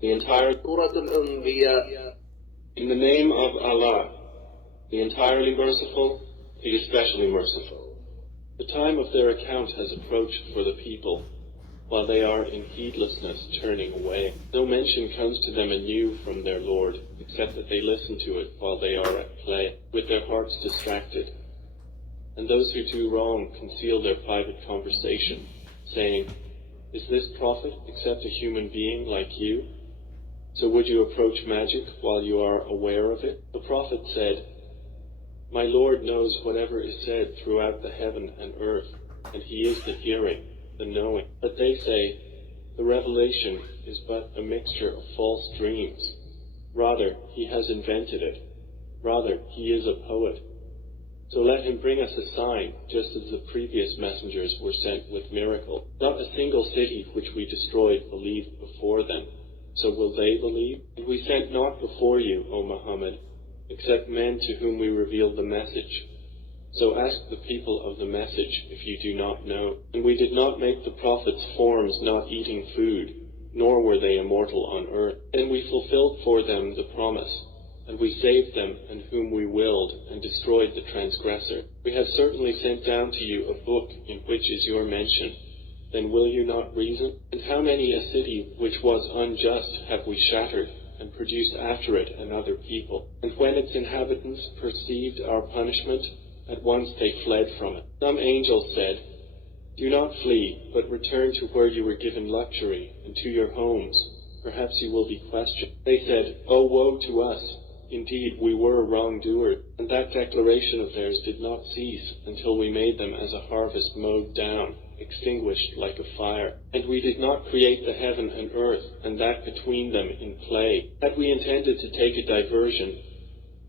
the entire Surat al-Anbiya. In the name of Allah, the entirely merciful, the especially merciful. The time of their account has approached for the people, while they are in heedlessness turning away. No mention comes to them anew from their Lord, except that they listen to it while they are at play, with their hearts distracted. And those who do wrong conceal their private conversation, saying, "Is this prophet except a human being like you? So would you approach magic while you are aware of it?" The prophet said, "My Lord knows whatever is said throughout the heaven and earth, and He is the hearing, the knowing." But they say, "The revelation is but a mixture of false dreams. Rather, he has invented it. Rather, he is a poet. So let him bring us a sign, just as the previous messengers were sent with miracle. Not a single city which we destroyed believed before them. So will they believe? And we sent not before you, O Muhammad, except men to whom we revealed the message. So ask the people of the message if you do not know. And we did not make the prophets forms not eating food, nor were they immortal on earth. And we fulfilled for them the promise, and we saved them and whom we willed, and destroyed the transgressor. We have certainly sent down to you a book in which is your mention. Then will you not reason? And how many a city which was unjust have we shattered, and produced after it another people? And when its inhabitants perceived our punishment, at once they fled from it. Some angels said, "Do not flee, but return to where you were given luxury, and to your homes. Perhaps you will be questioned." They said, "Oh, woe to us! Indeed, we were wrongdoers." And that declaration of theirs did not cease until we made them as a harvest mowed down, extinguished like a fire. And we did not create the heaven and earth, and that between them in play. Had we intended to take a diversion,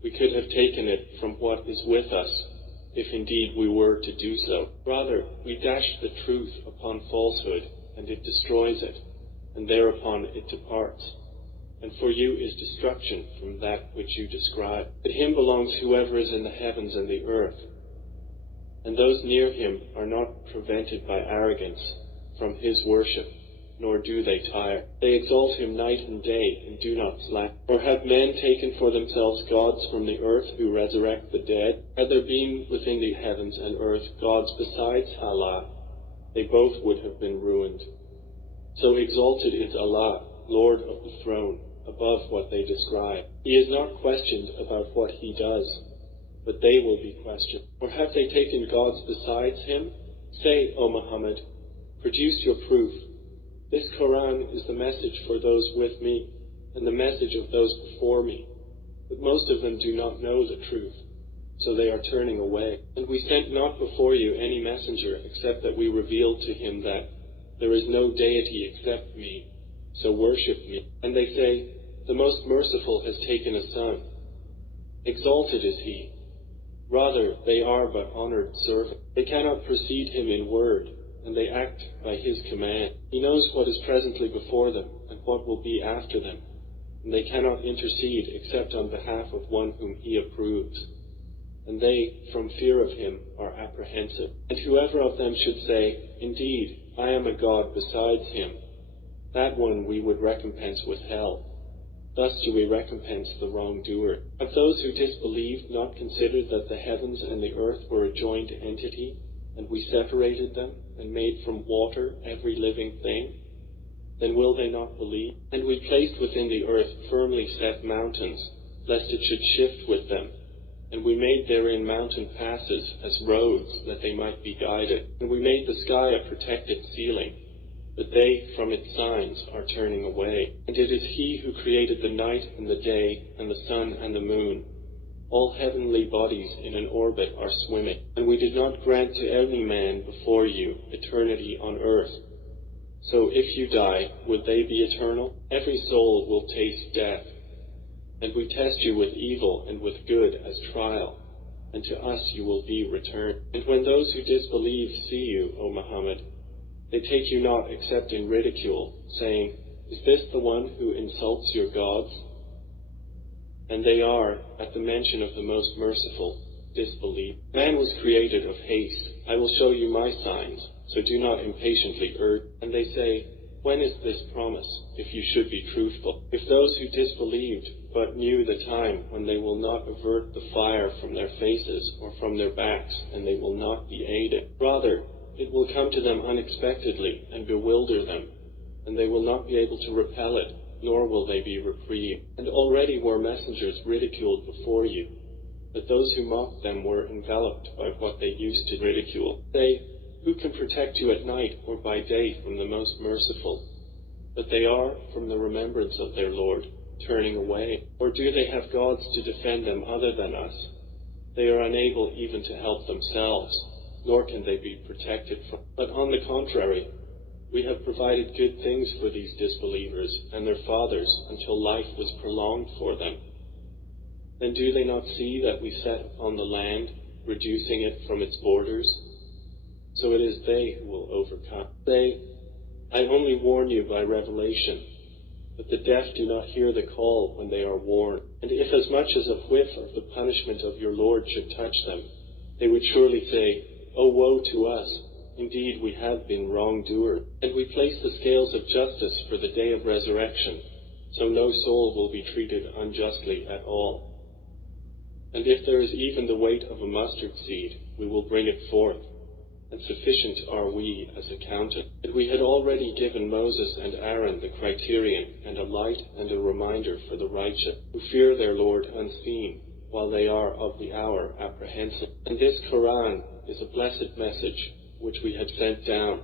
we could have taken it from what is with us, if indeed we were to do so. Rather, we dash the truth upon falsehood, and it destroys it, and thereupon it departs. And for you is destruction from that which you describe. To him belongs whoever is in the heavens and the earth, and those near him are not prevented by arrogance from his worship, nor do they tire. They exalt him night and day, and do not slack. Or have men taken for themselves gods from the earth who resurrect the dead? Had there been within the heavens and earth gods besides Allah, they both would have been ruined. So exalted is Allah, Lord of the throne, above what they describe. He is not questioned about what he does, but they will be questioned. Or have they taken gods besides him? Say, O Muhammad, produce your proof. This Qur'an is the message for those with me, and the message of those before me. But most of them do not know the truth, so they are turning away. And we sent not before you any messenger except that we revealed to him that there is no deity except me, so worship me. And they say, the most merciful has taken a son. Exalted is he. Rather, they are but honored servants. They cannot precede him in word, and they act by his command. He knows what is presently before them, and what will be after them, and they cannot intercede except on behalf of one whom he approves. And they, from fear of him, are apprehensive. And whoever of them should say, "Indeed, I am a god besides him," that one we would recompense with hell. Thus do we recompense the wrongdoer. Have those who disbelieved not considered that the heavens and the earth were a joined entity, and we separated them, and made from water every living thing? Then will they not believe? And we placed within the earth firmly set mountains, lest it should shift with them. And we made therein mountain passes as roads, that they might be guided. And we made the sky a protected ceiling, but they from its signs are turning away. And it is he who created the night and the day, and the sun and the moon. All heavenly bodies in an orbit are swimming. And we did not grant to any man before you eternity on earth. So if you die, would they be eternal? Every soul will taste death. And we test you with evil and with good as trial, and to us you will be returned. And when those who disbelieve see you, O Muhammad, they take you not except in ridicule, saying, "Is this the one who insults your gods?" And they are, at the mention of the most merciful, disbelieve. Man was created of haste. I will show you my signs, so do not impatiently urge. And they say, when is this promise, if you should be truthful? If those who disbelieved, but knew the time when they will not avert the fire from their faces or from their backs, and they will not be aided. Rather, it will come to them unexpectedly and bewilder them, and they will not be able to repel it, nor will they be reprieved. And already were messengers ridiculed before you, but those who mocked them were enveloped by what they used to ridicule. Say, who can protect you at night or by day from the most merciful? But they are, from the remembrance of their Lord, turning away. Or do they have gods to defend them other than us? They are unable even to help themselves, nor can they be protected from. But on the contrary, we have provided good things for these disbelievers and their fathers until life was prolonged for them. Then do they not see that we set upon the land, reducing it from its borders? So it is they who will overcome. Say, I only warn you by revelation, but the deaf do not hear the call when they are warned. And if as much as a whiff of the punishment of your Lord should touch them, they would surely say, Oh, woe to us! Indeed, we have been wrongdoers. And we place the scales of justice for the day of resurrection, so no soul will be treated unjustly at all. And if there is even the weight of a mustard seed, we will bring it forth, and sufficient are we as accountant. And we had already given Moses and Aaron the criterion and a light and a reminder for the righteous, who fear their Lord unseen, while they are of the hour apprehensive. And this Qur'an is a blessed message, which we had sent down.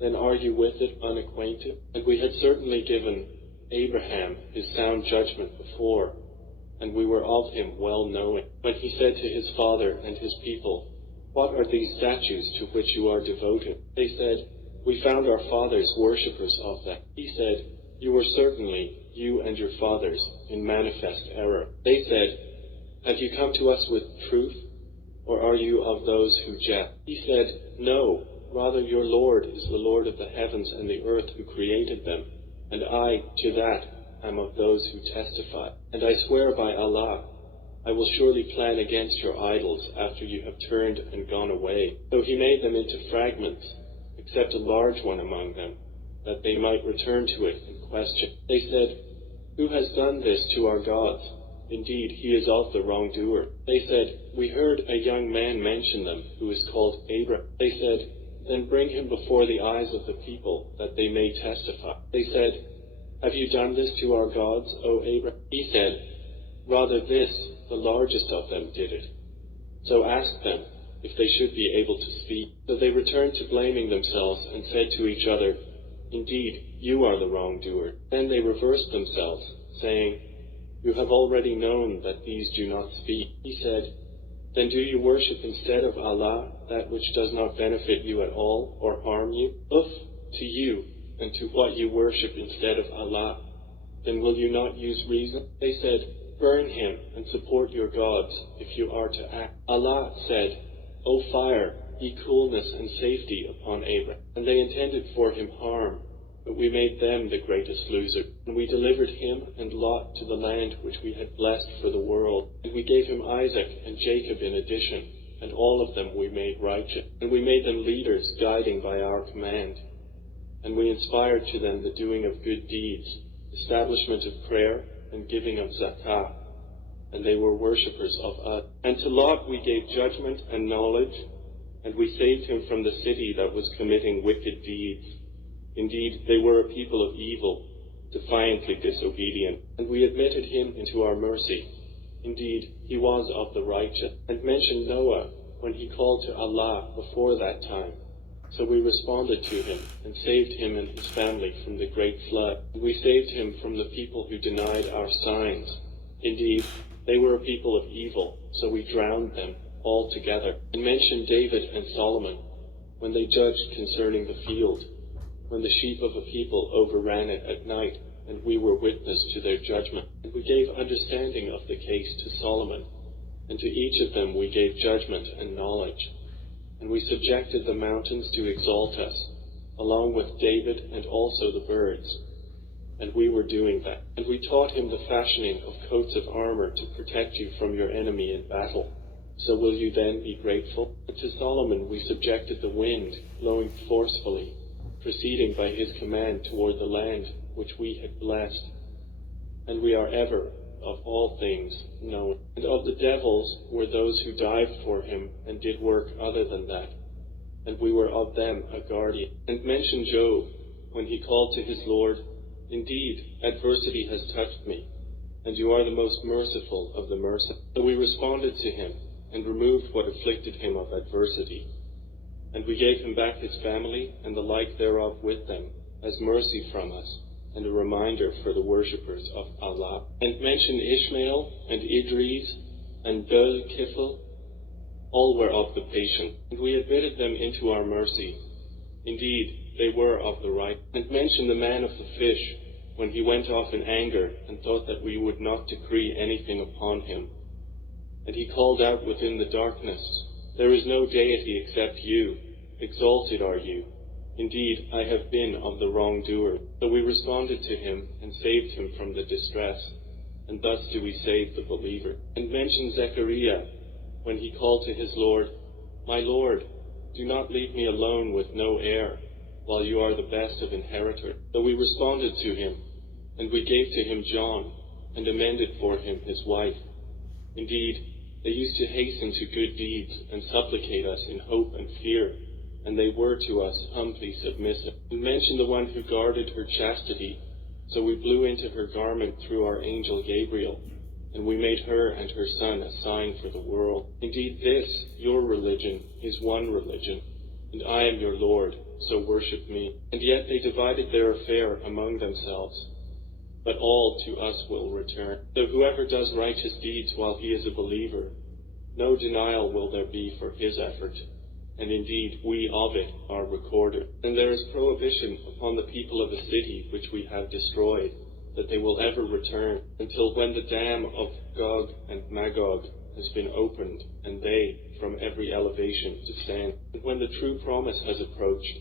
Then are you with it unacquainted? And we had certainly given Abraham his sound judgment before, and we were of him well knowing. When he said to his father and his people, What are these statues to which you are devoted? They said, We found our fathers worshippers of them. He said, You were certainly, you and your fathers, in manifest error. They said, Have you come to us with truth, or are you of those who jest? He said, No, rather your Lord is the Lord of the heavens and the earth who created them, and I, to that, am of those who testify. And I swear by Allah, I will surely plan against your idols after you have turned and gone away. So he made them into fragments, except a large one among them, that they might return to it and question. They said, Who has done this to our gods? Indeed, he is of the wrongdoer. They said, We heard a young man mention them, who is called Abraham. They said, Then bring him before the eyes of the people, that they may testify. They said, Have you done this to our gods, O Abraham? He said, Rather this, the largest of them did it. So ask them, if they should be able to speak. So they returned to blaming themselves and said to each other, Indeed, you are the wrongdoer. Then they reversed themselves, saying, You have already known that these do not speak. He said, Then do you worship instead of Allah that which does not benefit you at all or harm you? Uff to you and to what you worship instead of Allah. Then will you not use reason? They said, Burn him and support your gods if you are to act. Allah said, O fire, be coolness and safety upon Abraham. And they intended for him harm, but we made them the greatest loser. And we delivered him and Lot to the land which we had blessed for the world. And we gave him Isaac and Jacob in addition, and all of them we made righteous. And we made them leaders, guiding by our command. And we inspired to them the doing of good deeds, establishment of prayer, and giving of zakah, and they were worshippers of us. And to Lot we gave judgment and knowledge, and we saved him from the city that was committing wicked deeds. Indeed, they were a people of evil, defiantly disobedient, and we admitted him into our mercy. Indeed, he was of the righteous. And mention Noah when he called to Allah before that time. So we responded to him and saved him and his family from the great flood. And we saved him from the people who denied our signs. Indeed, they were a people of evil, so we drowned them altogether. And mention David and Solomon when they judged concerning the field, when the sheep of a people overran it at night, and we were witness to their judgment. And we gave understanding of the case to Solomon, and to each of them we gave judgment and knowledge. And we subjected the mountains to exalt us, along with David and also the birds. And we were doing that. And we taught him the fashioning of coats of armor to protect you from your enemy in battle. So will you then be grateful? And to Solomon we subjected the wind, blowing forcefully, proceeding by his command toward the land which we had blessed, and we are ever, of all things, known. And of the devils were those who dived for him and did work other than that, and we were of them a guardian. And mention Job, when he called to his Lord, "Indeed, adversity has touched me, and you are the most merciful of the merciful." So we responded to him, and removed what afflicted him of adversity. And we gave him back his family, and the like thereof with them, as mercy from us, and a reminder for the worshippers of Allah. And mention Ishmael, and Idris, and Dhul-Kifl, all were of the patient, and we admitted them into our mercy. Indeed, they were of the right. And mention the man of the fish, when he went off in anger, and thought that we would not decree anything upon him. And he called out within the darkness, "There is no deity except you, exalted are you. Indeed, I have been of the wrongdoer." So we responded to him, and saved him from the distress, and thus do we save the believer. And mention Zechariah, when he called to his Lord, "My Lord, do not leave me alone with no heir, while you are the best of inheritors." So we responded to him, and we gave to him John, and amended for him his wife. Indeed, they used to hasten to good deeds, and supplicate us in hope and fear, and they were to us humbly submissive. And mention the one who guarded her chastity, so we blew into her garment through our angel Gabriel, and we made her and her son a sign for the world. Indeed, this, your religion, is one religion, and I am your Lord, so worship me. And yet they divided their affair among themselves, but all to us will return. So whoever does righteous deeds while he is a believer, no denial will there be for his effort, and indeed we of it are recorded. And there is prohibition upon the people of a city which we have destroyed, that they will ever return, until when the dam of Gog and Magog has been opened, and they from every elevation descend. And when the true promise has approached,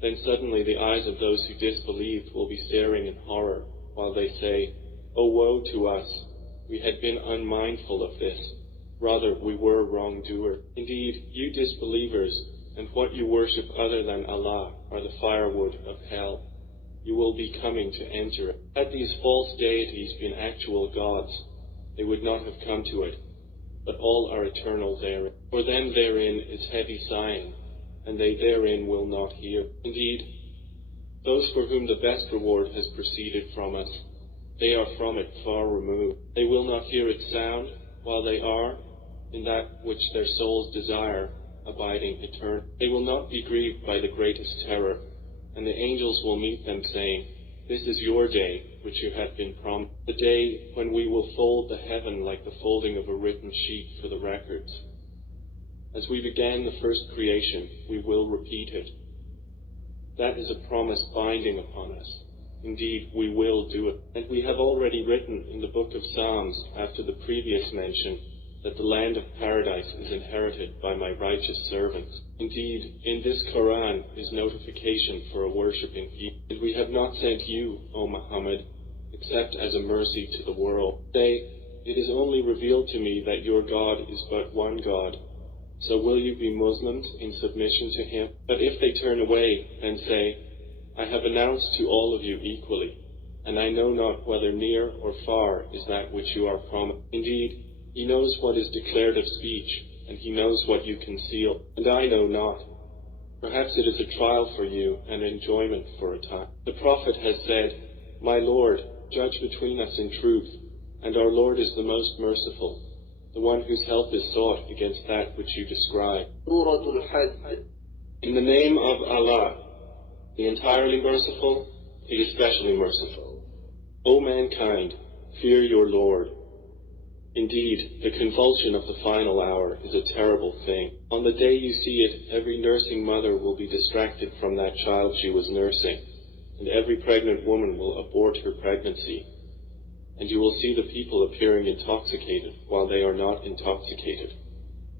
then suddenly the eyes of those who disbelieved will be staring in horror, while they say, "Oh, woe to us! We had been unmindful of this. Rather, we were wrongdoers." Indeed, you disbelievers, and what you worship other than Allah, are the firewood of hell. You will be coming to enter it. Had these false deities been actual gods, they would not have come to it, but all are eternal therein. For them therein is heavy sighing, and they therein will not hear. Indeed, those for whom the best reward has proceeded from us, they are from it far removed. They will not hear its sound, while they are, in that which their souls desire, abiding eternal. They will not be grieved by the greatest terror, and the angels will meet them, saying, "This is your day, which you have been promised, the day when we will fold the heaven like the folding of a written sheet for the records. As we began the first creation, we will repeat it. That is a promise binding upon us. Indeed, we will do it." And we have already written in the book of Psalms, after the previous mention, that the land of paradise is inherited by my righteous servants. Indeed, in this Qur'an is notification for a worshipping people. And we have not sent you, O Muhammad, except as a mercy to the world. Say, "It is only revealed to me that your God is but one God. So will you be Muslims in submission to him?" But if they turn away, then say, "I have announced to all of you equally, and I know not whether near or far is that which you are promised. Indeed, he knows what is declared of speech, and he knows what you conceal, and I know not. Perhaps it is a trial for you and enjoyment for a time." The Prophet has said, "My Lord, judge between us in truth, and our Lord is the most merciful, the one whose help is sought against that which you describe." Surat al-Hajj. In the name of Allah, the entirely merciful, the especially merciful. O mankind, fear your Lord. Indeed, the convulsion of the final hour is a terrible thing. On the day you see it, every nursing mother will be distracted from that child she was nursing, and every pregnant woman will abort her pregnancy. And you will see the people appearing intoxicated while they are not intoxicated.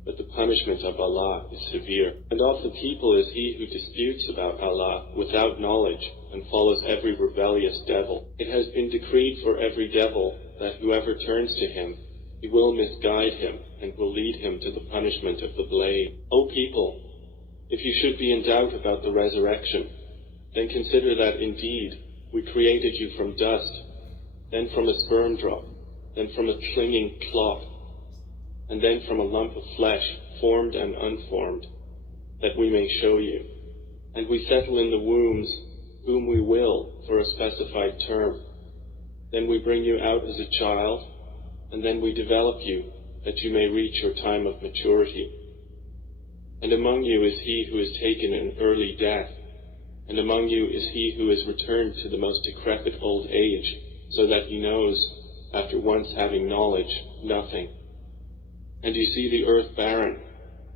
But the punishment of Allah is severe. And of the people is he who disputes about Allah without knowledge and follows every rebellious devil. It has been decreed for every devil that whoever turns to him, he will misguide him and will lead him to the punishment of the blade. O people, if you should be in doubt about the resurrection, then consider that indeed we created you from dust, then from a sperm drop, then from a clinging clot, and then from a lump of flesh, formed and unformed, that we may show you. And we settle in the wombs whom we will for a specified term. Then we bring you out as a child, and then we develop you that you may reach your time of maturity. And among you is he who is taken an early death, and among you is he who is returned to the most decrepit old age, so that he knows, after once having knowledge, nothing. And you see the earth barren,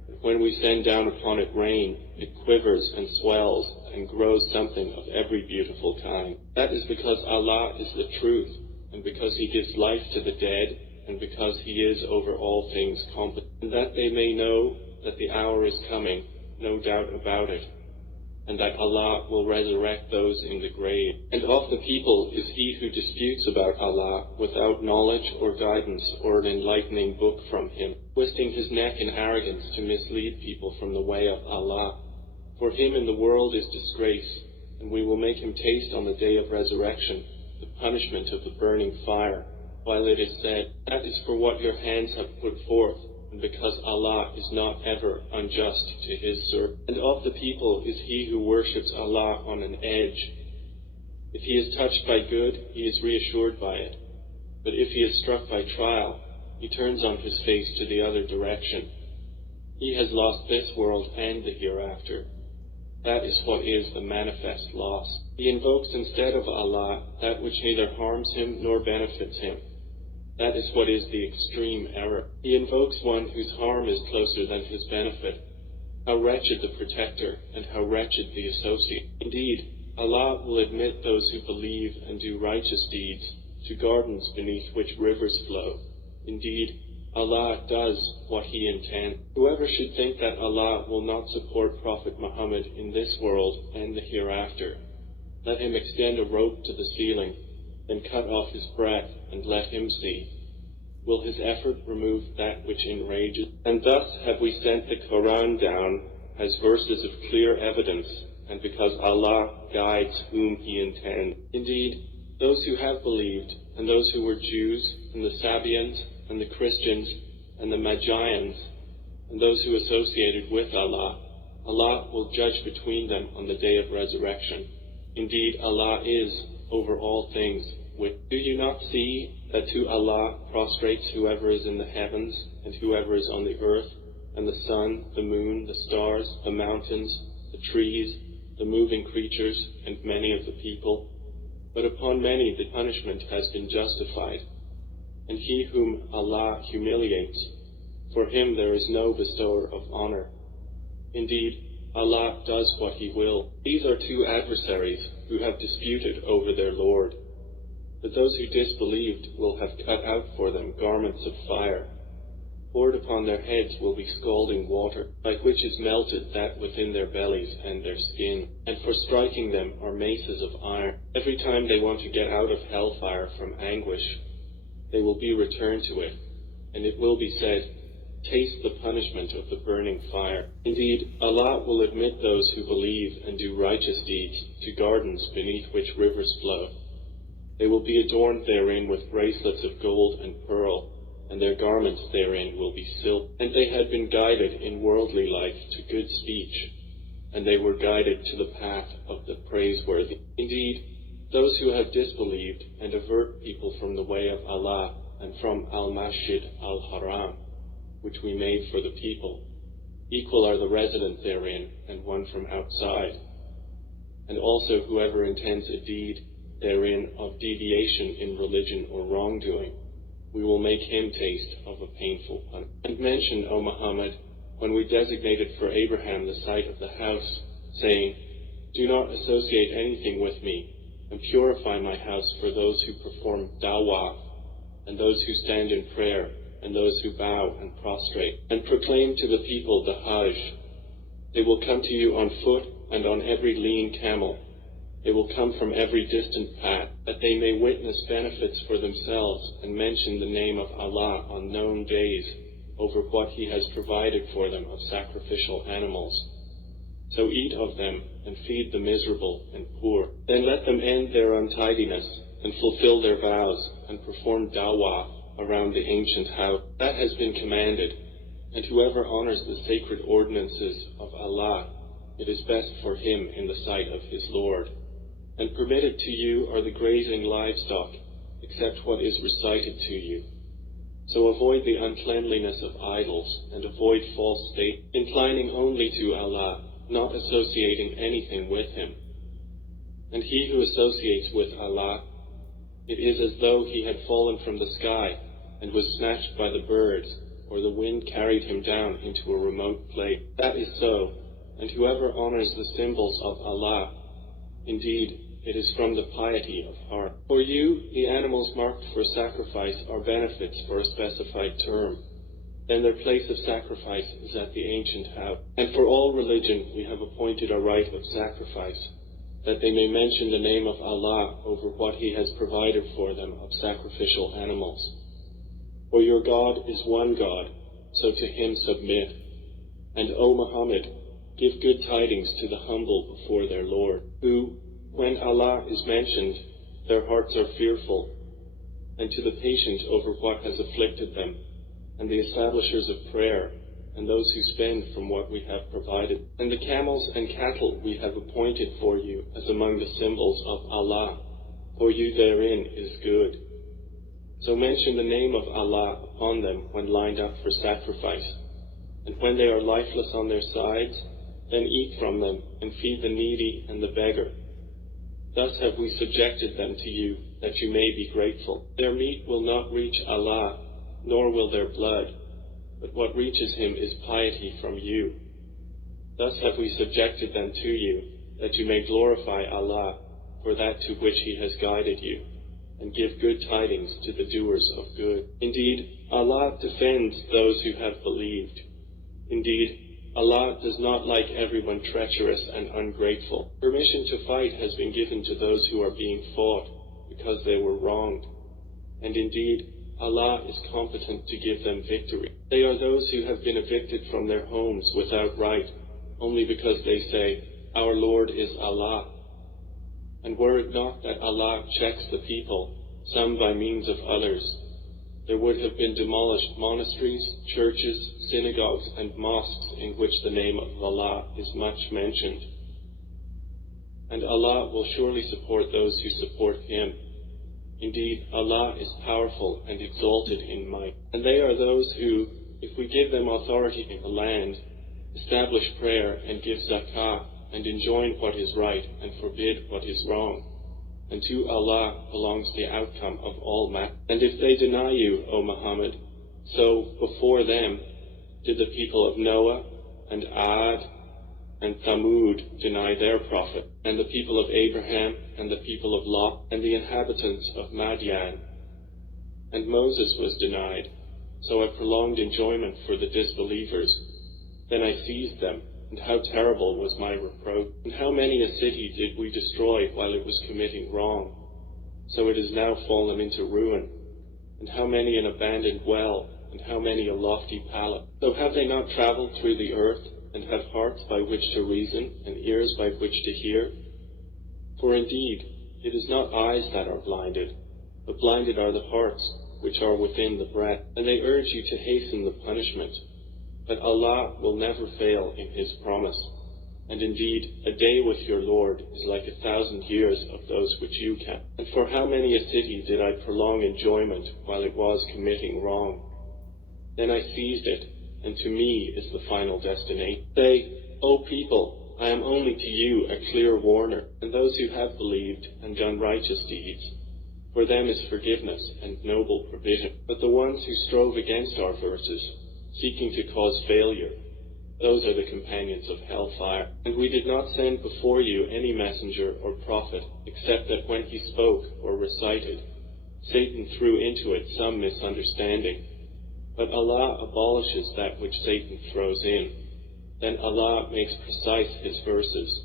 and when we send down upon it rain, it quivers and swells and grows something of every beautiful kind. That is because Allah is the truth, and because he gives life to the dead, and because he is over all things competent, and that they may know that the hour is coming, no doubt about it, and that Allah will resurrect those in the grave. And of the people is he who disputes about Allah without knowledge or guidance or an enlightening book from him, twisting his neck in arrogance to mislead people from the way of Allah. For him in the world is disgrace, and we will make him taste on the day of resurrection the punishment of the burning fire, while it is said, that is for what your hands have put forth, and because Allah is not ever unjust to his servant. And of the people is he who worships Allah on an edge. If he is touched by good, he is reassured by it. But if he is struck by trial, he turns on his face to the other direction. He has lost this world and the hereafter. That is what is the manifest loss. He invokes instead of Allah that which neither harms him nor benefits him. That is what is the extreme error. He invokes one whose harm is closer than his benefit. How wretched the protector, and how wretched the associate. Indeed, Allah will admit those who believe and do righteous deeds to gardens beneath which rivers flow. Indeed, Allah does what he intends. Whoever should think that Allah will not support Prophet Muhammad in this world and the hereafter, let him extend a rope to the ceiling, then cut off his breath and let him see. Will his effort remove that which enrages? And thus have we sent the Qur'an down as verses of clear evidence, and because Allah guides whom he intends. Indeed, those who have believed, and those who were Jews, and the Sabians, and the Christians, and the Magians, and those who associated with Allah, Allah will judge between them on the day of resurrection. Indeed, Allah is over all things. Do you not see that to Allah prostrates whoever is in the heavens and whoever is on the earth, and the sun, the moon, the stars, the mountains, the trees, the moving creatures, and many of the people? But upon many the punishment has been justified. And he whom Allah humiliates, for him there is no bestower of honor. Indeed, Allah does what he will. These are two adversaries who have disputed over their Lord. But those who disbelieved will have cut out for them garments of fire. Poured upon their heads will be scalding water, like which is melted that within their bellies and their skin. And for striking them are maces of iron. Every time they want to get out of hellfire from anguish, they will be returned to it, and it will be said, taste the punishment of the burning fire. Indeed, Allah will admit those who believe and do righteous deeds to gardens beneath which rivers flow. They will be adorned therein with bracelets of gold and pearl, and their garments therein will be silk. And they had been guided in worldly life to good speech, and they were guided to the path of the praiseworthy. Indeed, those who have disbelieved and avert people from the way of Allah and from al-Masjid al-Haram, which we made for the people, equal are the resident therein and one from outside. And also whoever intends a deed therein of deviation in religion or wrongdoing, we will make him taste of a painful punishment. And mention, O Muhammad, when we designated for Abraham the site of the house, saying, do not associate anything with me, and purify my house for those who perform dawah, and those who stand in prayer, and those who bow and prostrate, and proclaim to the people the Hajj. They will come to you on foot and on every lean camel. They will come from every distant path, that they may witness benefits for themselves and mention the name of Allah on known days over what he has provided for them of sacrificial animals. So eat of them and feed the miserable and poor. Then let them end their untidiness and fulfill their vows and perform dawah around the ancient house. That has been commanded, and whoever honors the sacred ordinances of Allah, it is best for him in the sight of his Lord. And permitted to you are the grazing livestock, except what is recited to you. So avoid the uncleanliness of idols, and avoid false state, inclining only to Allah, not associating anything with Him. And he who associates with Allah, it is as though he had fallen from the sky, and was snatched by the birds, or the wind carried him down into a remote place. That is so, and whoever honors the symbols of Allah, indeed, it is from the piety of heart. For you, the animals marked for sacrifice are benefits for a specified term. Then their place of sacrifice is at the ancient house. And for all religion we have appointed a rite of sacrifice, that they may mention the name of Allah over what He has provided for them of sacrificial animals. For your God is one God, so to Him submit. And O Muhammad, give good tidings to the humble before their Lord, who, when Allah is mentioned, their hearts are fearful, and to the patient over what has afflicted them, and the establishers of prayer, and those who spend from what we have provided. And the camels and cattle we have appointed for you as among the symbols of Allah, for you therein is good. So mention the name of Allah upon them when lined up for sacrifice, and when they are lifeless on their sides, then eat from them and feed the needy and the beggar. Thus have we subjected them to you, that you may be grateful. Their meat will not reach Allah, nor will their blood, but what reaches Him is piety from you. Thus have we subjected them to you, that you may glorify Allah for that to which He has guided you, and give good tidings to the doers of good. Indeed, Allah defends those who have believed. Indeed, Allah does not like everyone treacherous and ungrateful. Permission to fight has been given to those who are being fought, because they were wronged. And indeed, Allah is competent to give them victory. They are those who have been evicted from their homes without right, only because they say, Our Lord is Allah. And were it not that Allah checks the people, some by means of others, there would have been demolished monasteries, churches, synagogues, and mosques in which the name of Allah is much mentioned. And Allah will surely support those who support Him. Indeed, Allah is powerful and exalted in might. And they are those who, if we give them authority in the land, establish prayer and give zakah, and enjoin what is right and forbid what is wrong. And to Allah belongs the outcome of all matters. And if they deny you, O Muhammad, so before them did the people of Noah and Ad and Thamud deny their prophet, and the people of Abraham and the people of Lot and the inhabitants of Madian. And Moses was denied, so I prolonged enjoyment for the disbelievers. Then I seized them, and how terrible was my reproach. And how many a city did we destroy while it was committing wrong? So it is now fallen into ruin. And how many an abandoned well, and how many a lofty palace? So have they not traveled through the earth, and have hearts by which to reason, and ears by which to hear? For indeed, it is not eyes that are blinded, but blinded are the hearts, which are within the breast. And they urge you to hasten the punishment. But Allah will never fail in His promise. And indeed, a day with your Lord is like 1,000 years of those which you kept. And for how many a city did I prolong enjoyment while it was committing wrong? Then I seized it, and to me is the final destination. Say, O people, I am only to you a clear warner, and those who have believed and done righteous deeds, for them is forgiveness and noble provision. But the ones who strove against our verses, seeking to cause failure, those are the companions of hellfire. And we did not send before you any messenger or prophet, except that when he spoke or recited, Satan threw into it some misunderstanding. But Allah abolishes that which Satan throws in. Then Allah makes precise His verses,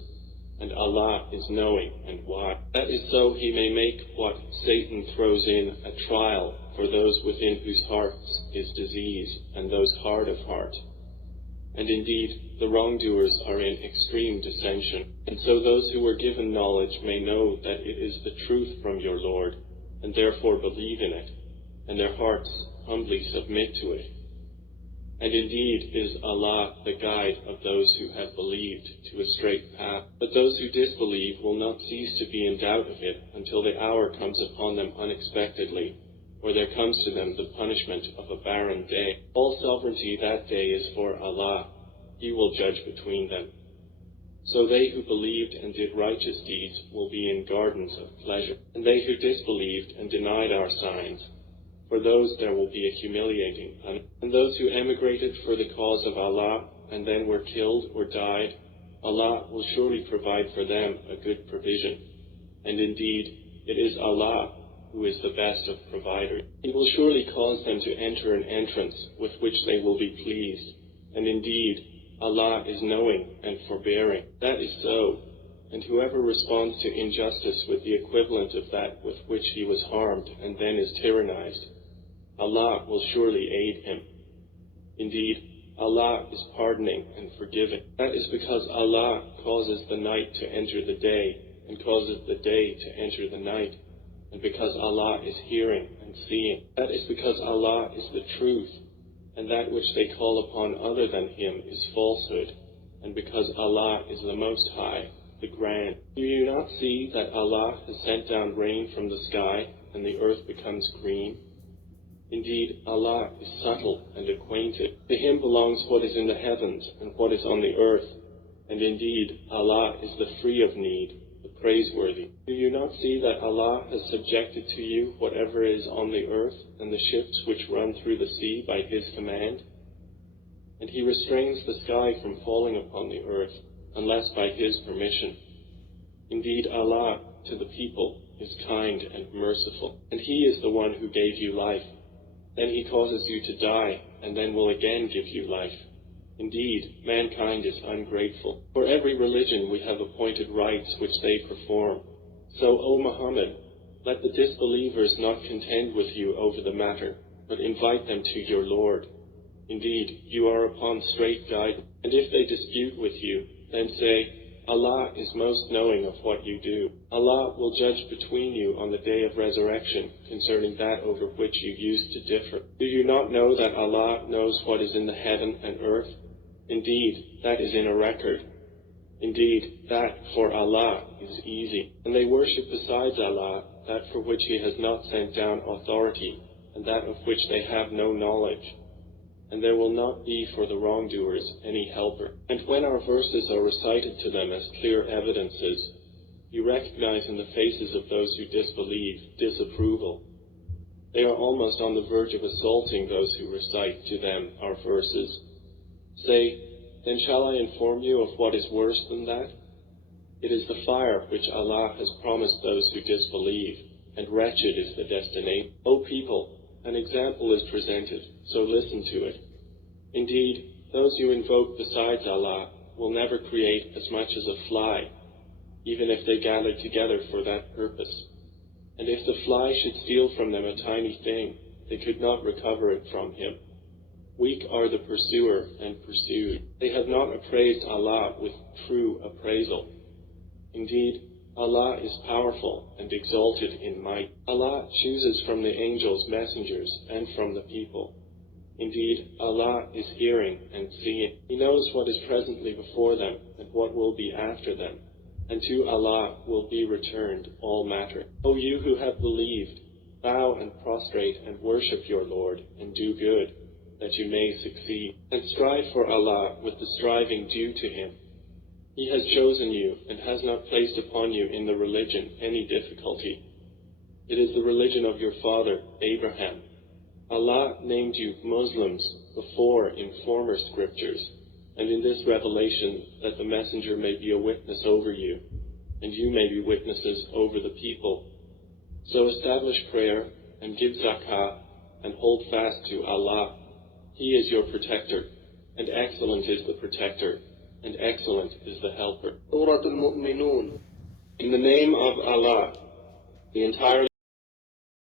and Allah is knowing and wise. That is so He may make what Satan throws in a trial for those within whose hearts is disease, and those hard of heart. And indeed, the wrongdoers are in extreme dissension. And so those who were given knowledge may know that it is the truth from your Lord, and therefore believe in it, and their hearts humbly submit to it. And indeed is Allah the guide of those who have believed to a straight path. But those who disbelieve will not cease to be in doubt of it until the hour comes upon them unexpectedly, or there comes to them the punishment of a barren day. All sovereignty that day is for Allah. He will judge between them. So they who believed and did righteous deeds will be in gardens of pleasure, and they who disbelieved and denied our signs, for those there will be a humiliating punishment. And those who emigrated for the cause of Allah and then were killed or died, Allah will surely provide for them a good provision. And indeed, it is Allah who is the best of providers. He will surely cause them to enter an entrance with which they will be pleased. And indeed, Allah is knowing and forbearing. That is so. And whoever responds to injustice with the equivalent of that with which he was harmed and then is tyrannized, Allah will surely aid him. Indeed, Allah is pardoning and forgiving. That is because Allah causes the night to enter the day and causes the day to enter the night, and because Allah is hearing and seeing. That is because Allah is the truth, and that which they call upon other than Him is falsehood, and because Allah is the Most High, the Grand. Do you not see that Allah has sent down rain from the sky, and the earth becomes green? Indeed, Allah is subtle and acquainted. To Him belongs what is in the heavens and what is on the earth, and indeed, Allah is the free of need, the praiseworthy. Do you not see that Allah has subjected to you whatever is on the earth and the ships which run through the sea by His command? And He restrains the sky from falling upon the earth, unless by His permission. Indeed, Allah to the people is kind and merciful, and He is the one who gave you life. Then He causes you to die, and then will again give you life. Indeed, mankind is ungrateful. For every religion we have appointed rites which they perform. So, O Muhammad, let the disbelievers not contend with you over the matter, but invite them to your Lord. Indeed, you are upon straight guidance. And if they dispute with you, then say, Allah is most knowing of what you do. Allah will judge between you on the day of resurrection concerning that over which you used to differ. Do you not know that Allah knows what is in the heaven and earth? Indeed, that is in a record. Indeed, that for Allah is easy. And they worship besides Allah that for which He has not sent down authority, and that of which they have no knowledge. And there will not be for the wrongdoers any helper. And when our verses are recited to them as clear evidences, you recognize in the faces of those who disbelieve disapproval. They are almost on the verge of assaulting those who recite to them our verses. Say, then shall I inform you of what is worse than that? It is the fire which Allah has promised those who disbelieve, and wretched is the destination. O people, an example is presented, so listen to it. Indeed, those you invoke besides Allah will never create as much as a fly, even if they gathered together for that purpose. And if the fly should steal from them a tiny thing, they could not recover it from him. Weak are the pursuer and pursued. They have not appraised Allah with true appraisal. Indeed, Allah is powerful and exalted in might. Allah chooses from the angels messengers and from the people. Indeed, Allah is hearing and seeing. He knows what is presently before them and what will be after them, and to Allah will be returned all matter. O you who have believed, bow and prostrate and worship your Lord, and do good, that you may succeed. And strive for Allah with the striving due to Him. He has chosen you and has not placed upon you in the religion any difficulty. It is the religion of your father, Abraham. Allah named you Muslims before in former scriptures, and in this revelation that the messenger may be a witness over you, and you may be witnesses over the people. So establish prayer and give zakah and hold fast to Allah. He is your protector, and excellent is the protector, and excellent is the helper. Surat al-Mu'minun. In the name of Allah, the entirely